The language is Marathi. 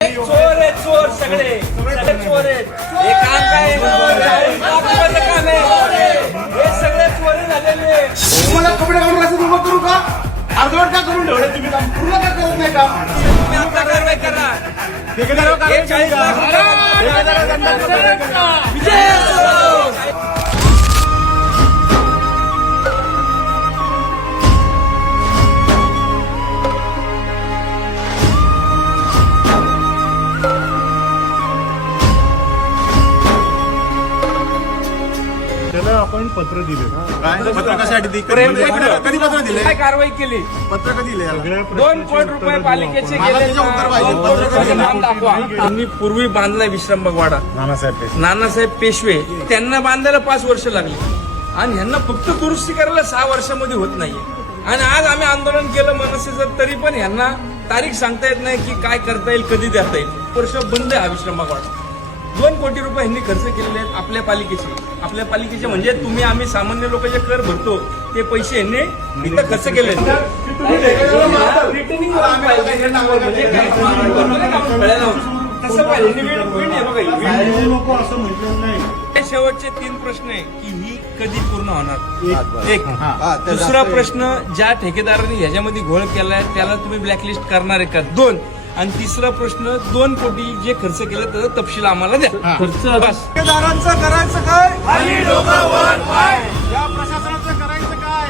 चोर आहे, चोर सगळे चोर आहेत. हे काम काय आहे? काम आहे. हे सगळे चोरी झालेले. तुम्हाला कपडे घालून असं उभं करू का? अर्धवट का करून ठेवले तुम्ही काम पूर्ण का करत नाही का? तुम्ही आता कारवाई करा. ठेकेदारावर कारवाई हे 40 लाख रुपये. ठेकेदारावर दंड करा. विजय असो. त्याला आपण पत्र दिले. काय पत्र कशासाठी दिले? प्रेमपत्र. कधी पत्र दिले? काय कारवाई केली? पत्र कधी दिले याला? 2 कोटी रुपये पालिकेचे मला गेले. त्याचे उत्तर पाहिजे. पत्र मान दाखवा. त्यांनी पूर्वी बांधलाय विश्रामबागवाडा. नानासाहेब पेशवे त्यांना बांधायला 5 वर्ष लागली आणि ह्यांना फक्त दुरुस्ती करायला 6 वर्षामध्ये होत नाहीये. आणि आज आम्ही आंदोलन केलं मनसेचं, तरी पण ह्यांना तारीख सांगता येत नाही की काय करता येईल, कधी देता येईल. वर्ष बंद आहे हा विश्रामबागवाडा. 2 कोटी रुपये ह्यांनी खर्च केलेले आहेत आपल्या पालिकेचे म्हणजे तुम्ही आम्ही सामान्य लोक जे कर भरतो ते पैसे ह्यांनी इथं खर्च केले. असं म्हटलं नाही. शेवटचे 3 प्रश्न आहे की ही कधी पूर्ण होणार. एक दुसरा प्रश्न, ज्या ठेकेदारांनी ह्याच्यामध्ये घोळ केलाय त्याला तुम्ही ब्लॅकलिस्ट करणार आहे का? 2 आणि तिसरा प्रश्न, 2 कोटी जे खर्च केलं त्याचा तपशील आम्हाला द्या. खर्च बस. ठेकेदारांचं करायचं काय? खाली डोकावर पाय. या प्रशासनाचं करायचं काय?